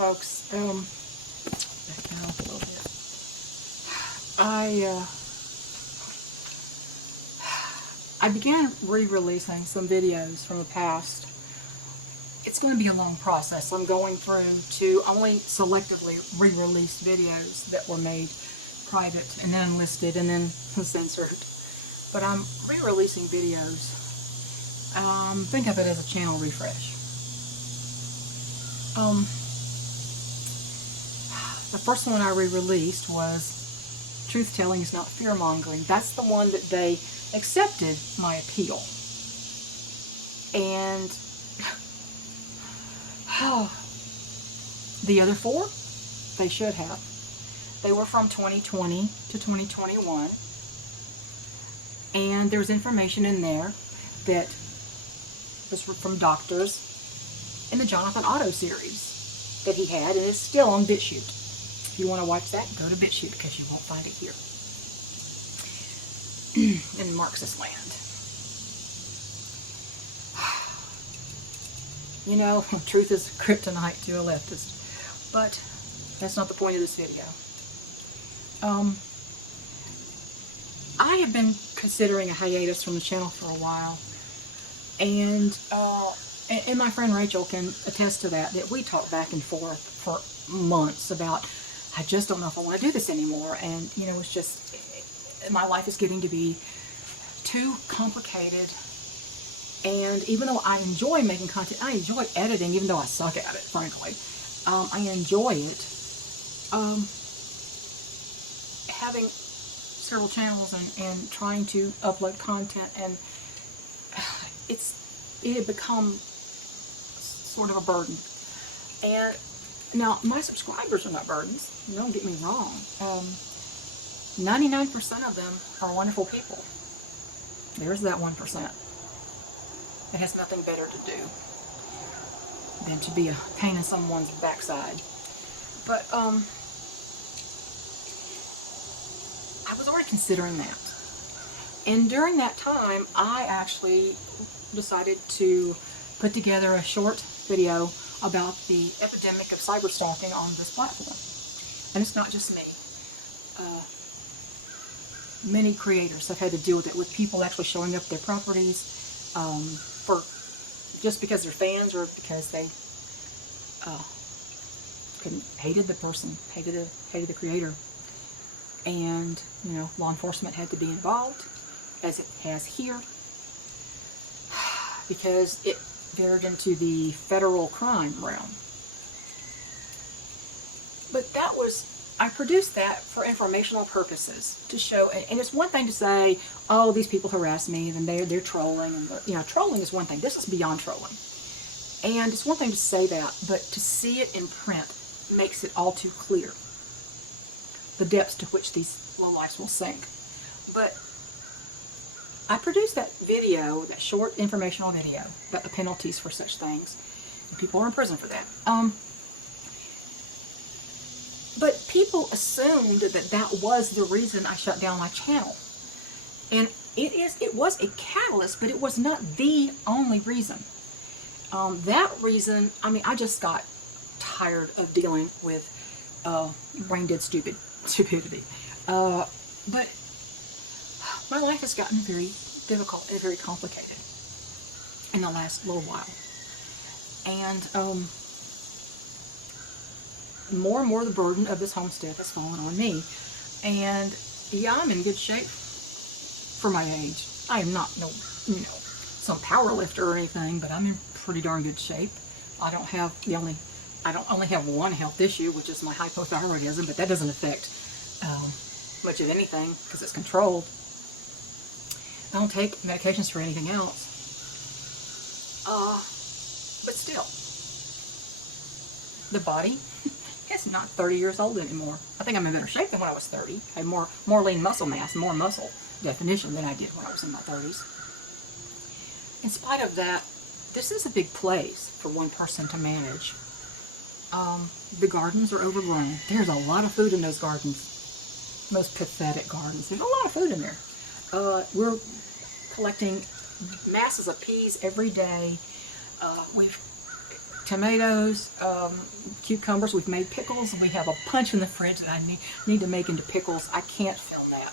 folks. Back down a little bit. I began re-releasing some videos from the past. It's going to be a long process. I'm going through to only selectively re-release videos that were made private and then unlisted and then censored. But I'm re-releasing videos. Think of it as a channel refresh. The first one I re-released was Truth Telling is Not Fear-Mongering. That's the one that they accepted my appeal. And the other four, they should have. They were from 2020 to 2021. And there's information in there that was from doctors in the Jonathan Otto series that he had, and it's still on BitChute. If you want to watch that, go to BitChute because you won't find it here in Marxist land. You know, truth is kryptonite to a leftist, but that's not the point of this video. I have been considering a hiatus from the channel for a while, and my friend Rachel can attest to that we talk back and forth for months about, I just don't know if I want to do this anymore, and you know, it's just, my life is getting to be too complicated. And even though I enjoy making content, I enjoy editing, even though I suck at it, frankly. I enjoy it. Having several channels and trying to upload content, and it had become sort of a burden. And now, my subscribers are not burdens. Don't get me wrong. 99% of them are wonderful people. There's that 1%. It has nothing better to do than to be a pain in someone's backside. But I was already considering that. And during that time, I actually decided to put together a short video about the epidemic of cyberstalking on this platform. And it's not just me. Many creators have had to deal with it, with people actually showing up at their properties for just because they're fans or because they hated the person, hated the creator. And, you know, law enforcement had to be involved, as it has here, because it veered into the federal crime realm. But that was, I produced that for informational purposes, to show, and it's one thing to say, oh, these people harass me, and they're trolling, and you know, trolling is one thing. This is beyond trolling. And it's one thing to say that, but to see it in print makes it all too clear, the depths to which these lowlifes will sink. But I produced that video, that short informational video, about the penalties for such things. And people are in prison for that. But people assumed that that was the reason I shut down my channel. And it was a catalyst, but it was not the only reason. That reason, I mean, I just got tired of dealing with brain dead stupidity. But my life has gotten very difficult and very complicated in the last little while. And more and more the burden of this homestead has fallen on me. And yeah, I'm in good shape for my age. I am not some power lifter or anything, but I'm in pretty darn good shape. I don't only have one health issue, which is my hypothyroidism, but that doesn't affect much of anything because it's controlled. I don't take medications for anything else. But still, the body is not 30 years old anymore. I think I'm in better shape than when I was 30. I had more lean muscle mass, more muscle definition than I did when I was in my 30s. In spite of that, this is a big place for one person to manage. The gardens are overgrown. There's a lot of food in those gardens. Most pathetic gardens. There's a lot of food in there. We're collecting masses of peas every day. We've tomatoes, cucumbers. We've made pickles. We have a bunch in the fridge that I need to make into pickles. I can't film that.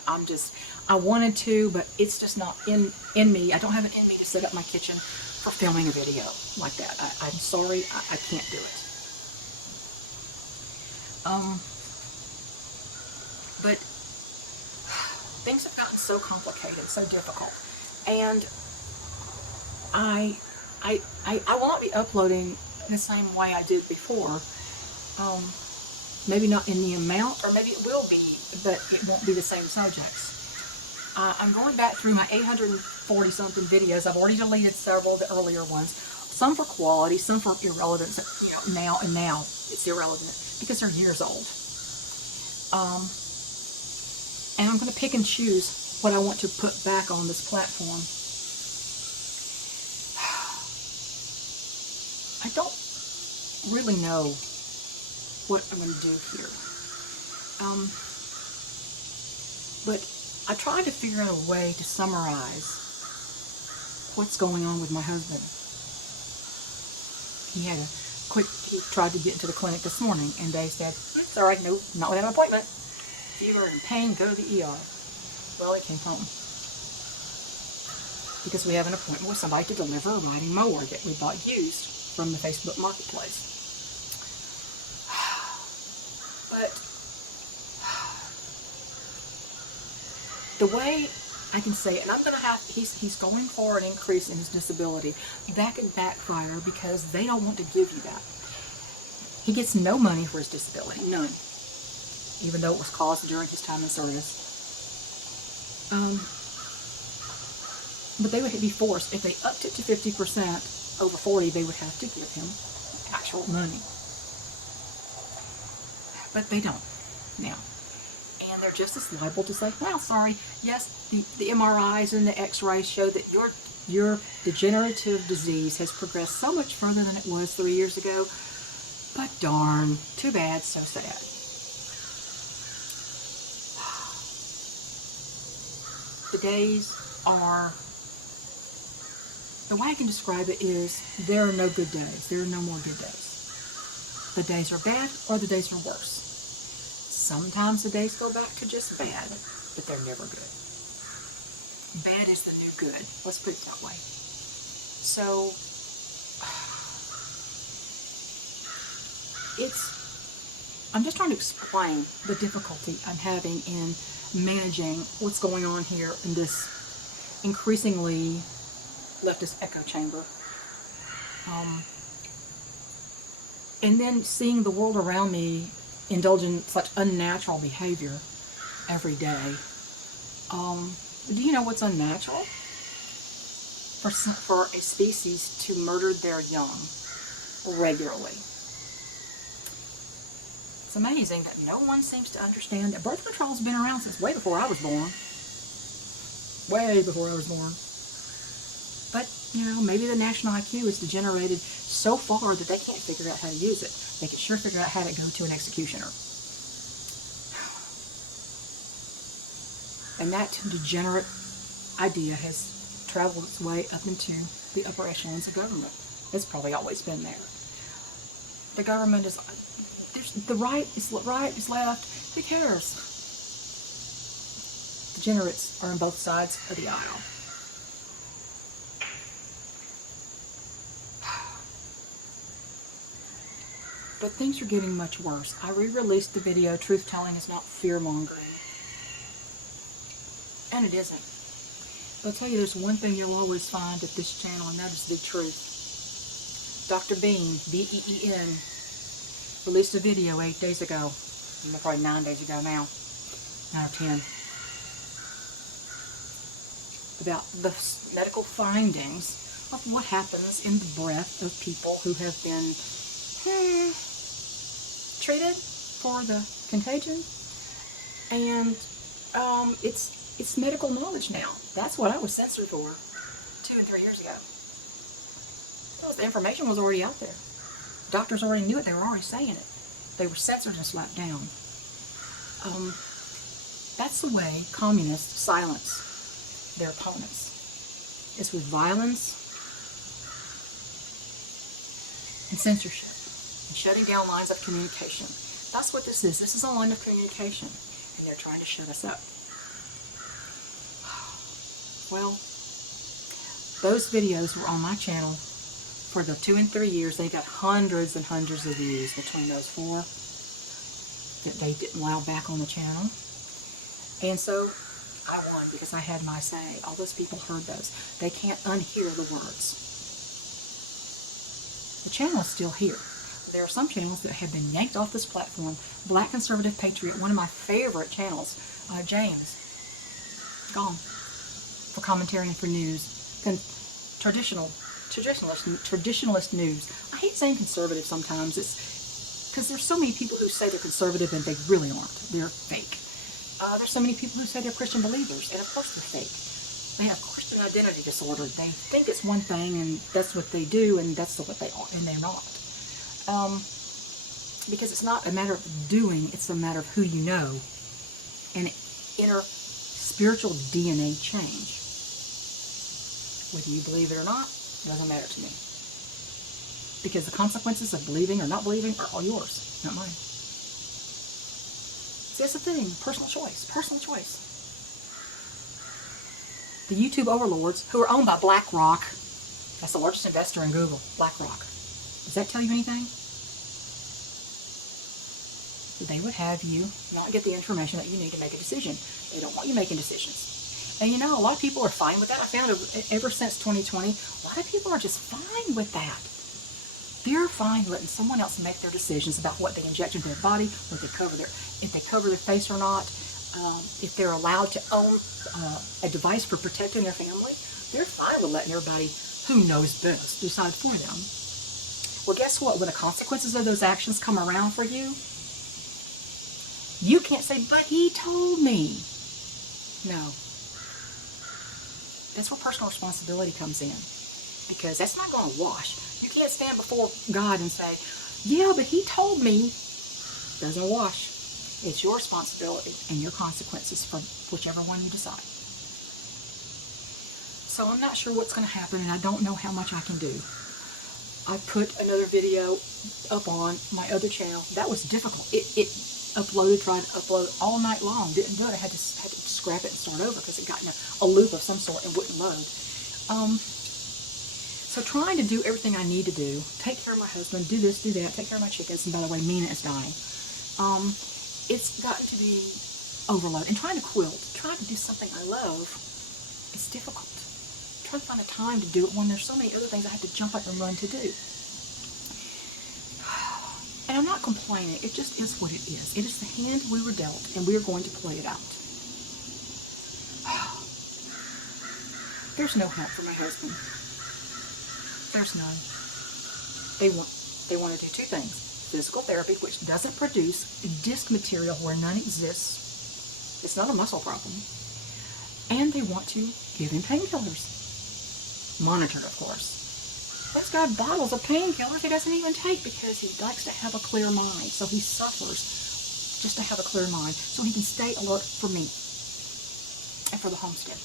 I wanted to, but it's just not in me. I don't have it in me to set up my kitchen for filming a video like that. I'm sorry, I can't do it. But things have gotten so complicated, so difficult, and I will not be uploading in the same way I did before. Maybe not in the amount, or maybe it will be, but it won't be the same subjects. I'm going back through my 840 something videos. I've already deleted several of the earlier ones. Some for quality, some for irrelevance. You know, now it's irrelevant because they're years old. And I'm going to pick and choose what I want to put back on this platform. I don't really know what I'm going to do here. But I tried to figure out a way to summarize what's going on with my husband. He tried to get into the clinic this morning, and they said, it's all right, no, not without an appointment. Fever and pain, go to the ER. Well, he came home because we have an appointment with somebody to deliver a riding mower that we bought used from the Facebook Marketplace. But the way I can say it, and I'm going to have, he's going for an increase in his disability. That could backfire because they don't want to give you that. He gets no money for his disability, none, even though it was caused during his time in service. But they would be forced, if they upped it to 50% over 40, they would have to give him actual money. But they don't now. And they're just as liable to say, well, sorry, yes, the MRIs and the x-rays show that your degenerative disease has progressed so much further than it was 3 years ago, but darn, too bad, so sad. The days are, the way I can describe it is, there are no good days. There are no more good days. The days are bad or the days are worse. Sometimes the days go back to just bad, but they're never good. Bad is the new good. Let's put it that way. So, I'm just trying to explain the difficulty I'm having in managing what's going on here in this increasingly leftist echo chamber. And then seeing the world around me indulge in such unnatural behavior every day. Do you know what's unnatural? For a species to murder their young regularly. It's amazing that no one seems to understand that birth control's been around since way before I was born. Way before I was born. But, you know, maybe the national IQ is degenerated so far that they can't figure out how to use it. They can sure figure out how to go to an executioner. And that degenerate idea has traveled its way up into the upper echelons of government. It's probably always been there. The government is, the right is left, who cares? Degenerates are on both sides of the aisle. But things are getting much worse. I re-released the video, Truth Telling is Not Fear-Mongering. And it isn't. But I'll tell you, there's one thing you'll always find at this channel, and that is the truth. Dr. Bean, B-E-E-N, released a video 8 days ago. Probably 9 days ago now. 9 or 10. About the medical findings of what happens in the breath of people who have been treated for the contagion. And it's medical knowledge now. That's what I was censored for 2 and 3 years ago. Well, the information was already out there. Doctors already knew it. They were already saying it. They were censored and slapped down. That's the way communists silence their opponents. It's with violence and censorship and shutting down lines of communication. That's what this is. This is a line of communication, and they're trying to shut us up. Well, those videos were on my channel for the 2 and 3 years. They got hundreds and hundreds of views between those 4 that they didn't allow back on the channel. And so I won because I had my say. All those people heard those. They can't unhear the words. The channel is still here. There are some channels that have been yanked off this platform. Black Conservative Patriot, one of my favorite channels, James, gone for commentary and for news. Traditionalist news. I hate saying conservative sometimes. It's because there's so many people who say they're conservative and they really aren't. They're fake. There's so many people who say they're Christian believers, and of course they're fake. They have Christian identity disorder. They think it's one thing, and that's what they do, and that's what they are, and they're not. Because it's not a matter of doing, it's a matter of who you know, and inner spiritual DNA change. Whether you believe it or not, doesn't matter to me. Because the consequences of believing or not believing are all yours, not mine. See, that's the thing, personal choice, personal choice. The YouTube overlords, who are owned by BlackRock, that's the largest investor in Google, BlackRock. Does that tell you anything? They would have you not get the information that you need to make a decision. They don't want you making decisions. And you know, a lot of people are fine with that. I found ever since 2020, a lot of people are just fine with that. They're fine letting someone else make their decisions about what they inject into their body, what they cover if they cover their face or not, if they're allowed to own a device for protecting their family. They're fine with letting everybody who knows best decide for them. Well, guess what? When the consequences of those actions come around for you, you can't say, but he told me. No. That's where personal responsibility comes in. Because that's not going to wash. You can't stand before God and say, yeah, but he told me. Doesn't wash. It's your responsibility and your consequences for whichever one you decide. So I'm not sure what's going to happen, and I don't know how much I can do. I put another video up on my other channel. That was difficult. It uploaded, tried to upload all night long. Didn't do it. I had to scrap it and start over because it got in a loop of some sort and wouldn't load. So trying to do everything I need to do, take care of my husband, do this, do that, take care of my chickens, and by the way, Mina is dying. It's gotten to be overload. And trying to quilt, trying to do something I love, it's difficult. Trying to find a time to do it when there's so many other things I have to jump up and run to do. And I'm not complaining. It just is what it is. It is the hand we were dealt, and we are going to play it out. There's no help for my husband. There's none. They want to do 2 things. Physical therapy, which doesn't produce disc material where none exists. It's not a muscle problem. And they want to give him painkillers. Monitored, of course. He's got bottles of painkillers he doesn't even take because he likes to have a clear mind. So he suffers just to have a clear mind so he can stay alert for me and for the homestead.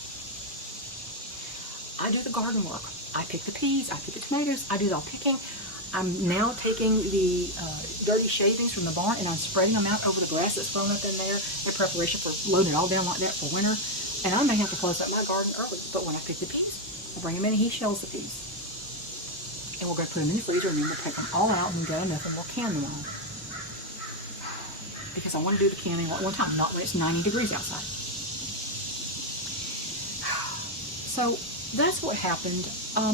I do the garden work. I pick the peas, I pick the tomatoes, I do the picking. I'm now taking the dirty shavings from the barn and I'm spreading them out over the grass that's grown up in there in preparation for loading it all down like that for winter. And I may have to close up my garden early, but when I pick the peas, I bring them in and he shells the peas. And we're going to put them in the freezer and then we'll take them all out and we've got enough and we'll can them all. Because I want to do the canning all at one time, not when it's 90 degrees outside. So that's what happened.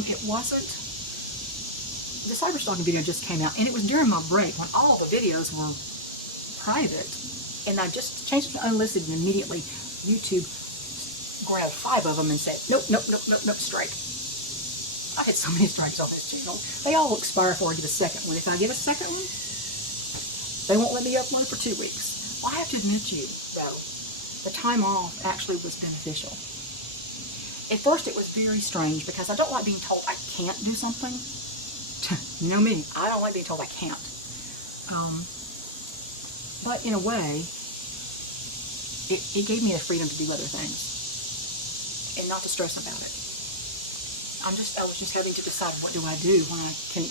It wasn't, the cyberstalking video just came out and it was during my break when all the videos were private and I just changed it to unlisted and immediately YouTube grabbed 5 of them and said, nope, strike. I had so many strikes off this channel. They all expire before I get a second one. If I get a second one, they won't let me upload for 2 weeks. Well, I have to admit to you, though, the time off actually was beneficial. At first, it was very strange because I don't like being told I can't do something. You know me, I don't like being told I can't. But in a way, it gave me the freedom to do other things and not to stress about it. I was just having to decide what do I do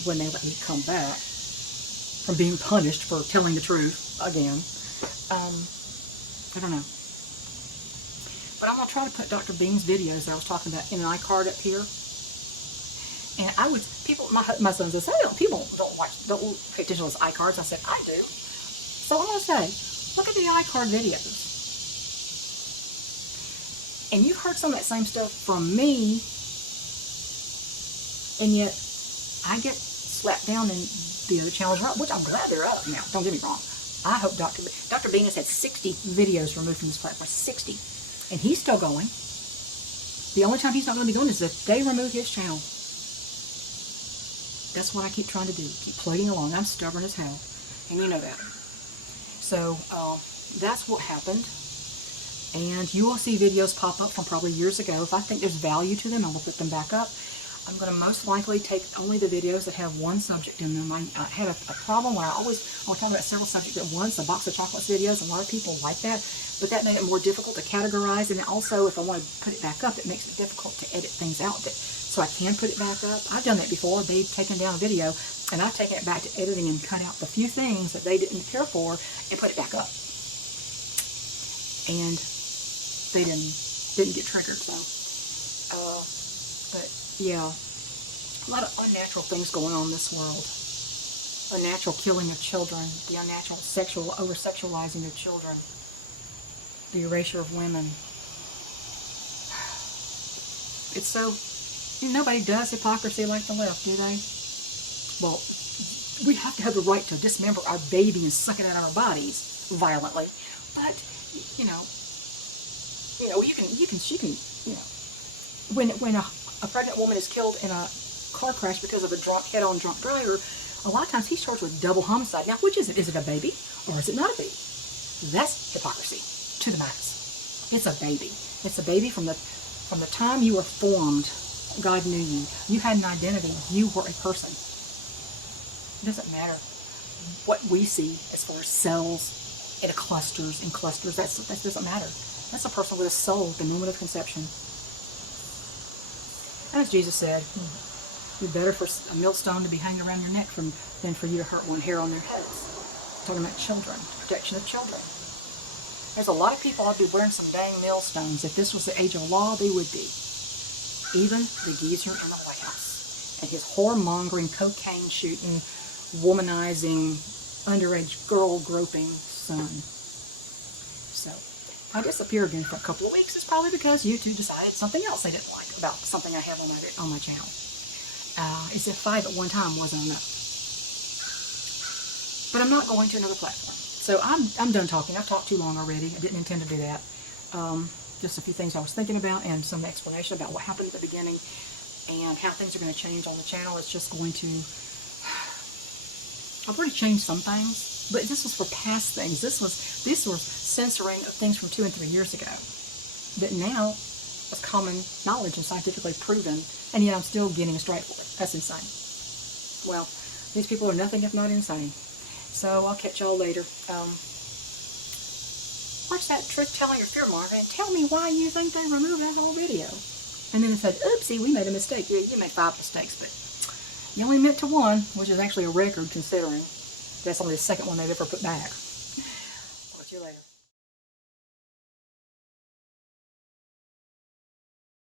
when they let me come back from being punished for telling the truth again. I don't know. But I'm going to try to put Dr. Bean's videos that I was talking about in an iCard up here. And my son says, hey, people don't pay attention to those iCards. I said, I do. So I'm going to say, look at the iCard videos. And you've heard some of that same stuff from me, and yet I get slapped down in the other channels, which I'm glad they're up now. Don't get me wrong. I hope Dr. Bean has had 60 videos removed from this platform. 60. And he's still going. The only time he's not going to be going is if they remove his channel. That's what I keep trying to do. Keep plugging along. I'm stubborn as hell. And you know that. So, that's what happened. And you will see videos pop up from probably years ago. If I think there's value to them, I will put them back up. I'm going to most likely take only the videos that have one subject in them. I had a problem where I was talking about several subjects at once, a box of chocolates videos, and a lot of people like that. But that made it more difficult to categorize. And also, if I want to put it back up, it makes it difficult to edit things out. So I can put it back up. I've done that before. They've taken down a video, and I've taken it back to editing and cut out the few things that they didn't care for and put it back up. And they didn't get triggered. So, but yeah, a lot of unnatural things going on in this world. Unnatural killing of children, the unnatural over-sexualizing of children, the erasure of women. It's so, nobody does hypocrisy like the left, do they? Well, we have to have the right to dismember our baby and suck it out of our bodies violently, but you can, when a pregnant woman is killed in a car crash because of a head-on drunk driver, a lot of times he's charged with double homicide. Now, which is it? Is it a baby or is it not a baby? That's hypocrisy to the max. It's a baby. It's a baby from the time you were formed. God knew you. You had an identity. You were a person. It doesn't matter what we see as far as cells in clusters. That doesn't matter. That's a person with a soul at the moment of conception. And as Jesus said, it'd be better for a millstone to be hanging around your neck than for you to hurt one hair on their heads. Talking about children, protection of children. There's a lot of people I'd be wearing some dang millstones. If this was the age of law, they would be. Even the geezer in the White House and his whoremongering, cocaine-shooting, womanizing, underage girl groping son. So, if I disappear again for a couple of weeks, it's probably because YouTube decided something else they didn't like about something I have on my channel. As if 5 at one time wasn't enough. But I'm not going to another platform. So I'm done talking. I've talked too long already. I didn't intend to do that. Just a few things I was thinking about and some explanation about what happened at the beginning and how things are going to change on the channel. It's just going to... I've already changed some things, but this was for past things. These were censoring of things from 2 and 3 years ago that now is common knowledge and scientifically proven, and yet I'm still getting a strike for it. That's insane. Well, these people are nothing if not insane. So I'll catch y'all later. Watch that truth telling or fear mongering and tell me why you think they removed that whole video. And then it said, oopsie, we made a mistake. You made 5 mistakes, but you only meant to 1, which is actually a record considering that's only the second one they've ever put back. Talk to you later.